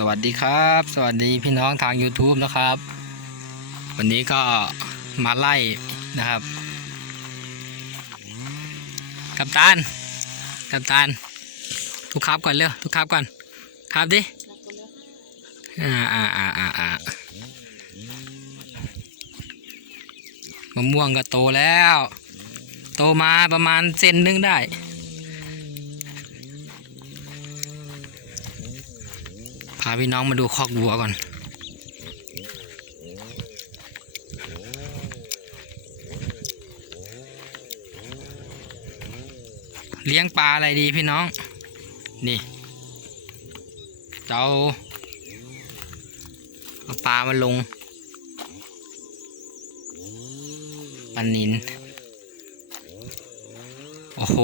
สวัสดีครับ สวัสดีพี่น้องทาง YouTube นะครับ วันนี้ก็มาไล่นะครับ กัปตันกัปตันทุกครับก่อนเร็วทุกครับก่อน ครับดิอ่าอ่าอ่าอ่าอ่ามะม่วงก็โตแล้ว โตมาประมาณเซนหนึงได้าพี่น้องมาดูคอกวัวก่อน เลี้ยงปลาอะไรดีพี่น้อง นี่จะเอาเอาปลามาลงปลานินโอ้โห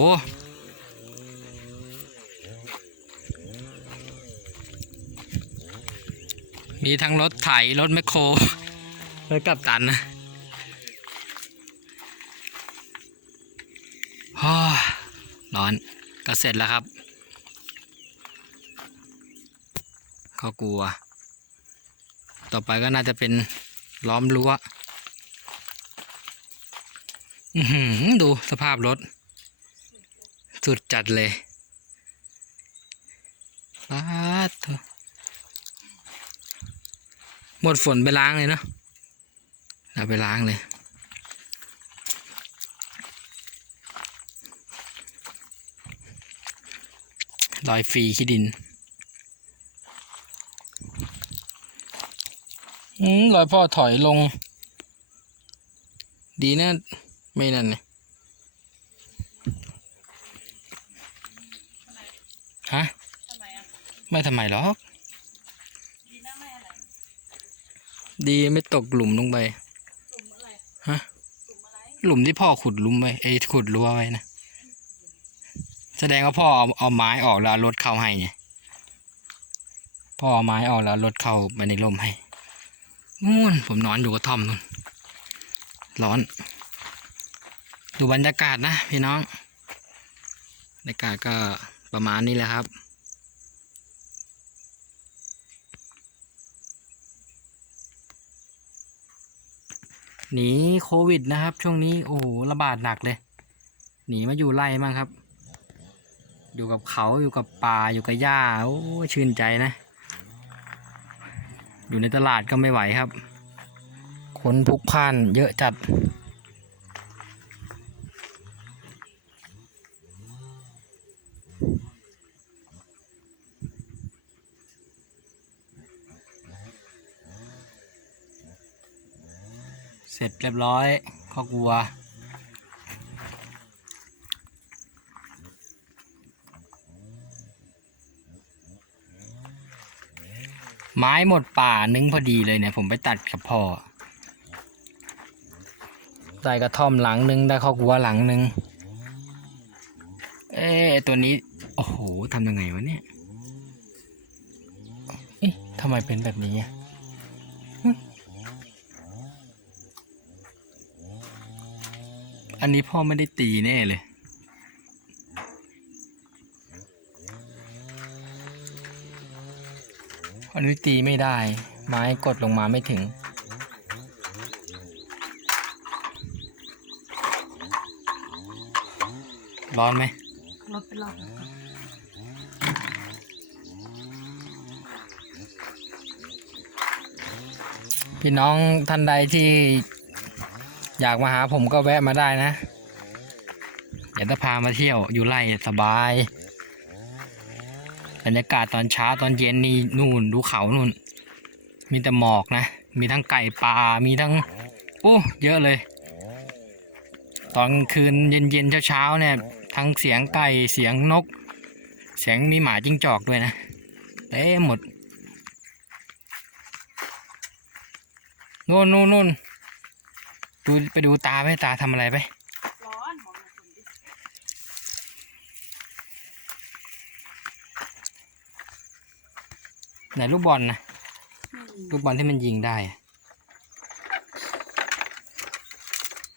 มีทั้งรถไถรถแมคโครรถกับตันนะฮ่าร้อนก็เสร็จแล้วครับเขากลัว ต่อไปก็น่าจะเป็นล้อมรั้วดูสภาพรถ สุดจัดเลยป๊าดเถอะ หมดฝนไปล้างเลยเนาะเอาไปล้างเลยลอยฟรีขี้ดินอืมลอยพ่อถอยลง ดีนะ ไม่นั่นเนี่ยฮะไมอะไม่ทำไมหรอก ดีนะไม่อะไร ดีไม่ตกหลุมลงไปฮะหลุมที่พ่อขุดลุมไว้ไอ้ขุดรั้วไว้นะแสดงว่าพ่อเอาเอาไม้ออกแล้วรถเข้าให้ไงพ่อเอาไม้ออกแล้วรถเข้าไปในร่มให้นู่นผมนอนอยู่กระท่อมนู่นร้อน ดูบรรยากาศนะพี่น้องบรรยากาศก็ประมาณนี้แหละครับ หนีโควิดนะครับ ช่วงนี้โอ้โหระบาดหนักเลย หนีมาอยู่ไร่มั้งครับ อยู่กับเขาอยู่กับป่าอยู่กับหญ้าโอ้ชื่นใจนะ อยู่ในตลาดก็ไม่ไหวครับ คนพลุกพล่านเยอะจัด เสร็จเรียบร้อยคอกวัว ไม้หมดป่านึงพอดีเลยเนี่ย ผมไปตัดกับพ่อได้กระท่อมหลังนึงได้คอกวัวหลังนึง เอ๊ตัวนี้ โอ้โหทำยังไงวะเนี่ยเอ๊ะทำไมเป็นแบบนี้อะ อันนี้พ่อไม่ได้ตีแน่เลย อันนี้ตีไม่ได้ ไม้กดลงมาไม่ถึง ร้อนไหมรถเป็นรถพี่น้องท่านใดที่ อยากมาหาผมก็แวะมาได้นะ เดี๋ยวจะพามาเที่ยวอยู่ไร่สบาย บรรยากาศตอนเช้าตอนเย็นนี่นู่นดูเขานู่น มีแต่หมอกนะ มีทั้งไก่ป่ามีทั้งโอ้เยอะเลย ตอนคืนเย็นๆเช้าๆเนี่ยทั้งเสียงไก่เสียงนก เสียงมีหมาจิ้งจอกด้วยนะเต็มหมดนู่นนู่นนู่น ดูไปดูตาไปตาทำอะไรไปร้อนมองหน่อยคุณดิไหนลูกบอลนะไม่มีลูกบอลที่มันยิงได้อะ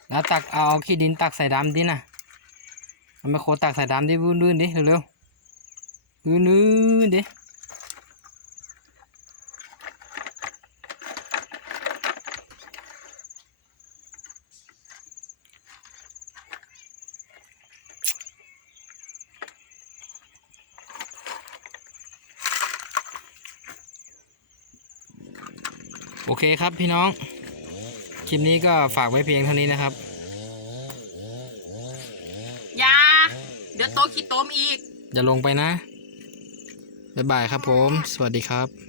แล้วตักเอาเอาขี้ดินตักใส่ดำดินะเอาไมโครตักใส่ดำดิวื้นๆดิเร็วๆวื้นๆดิ โอเคครับพี่น้อง คลิปนี้ก็ฝากไว้เพียงเท่านี้นะครับ อยาเดี๋ยวโตขี้โตมอีก อย่าลงไปนะ บ๊ายบายครับผม สวัสดีครับ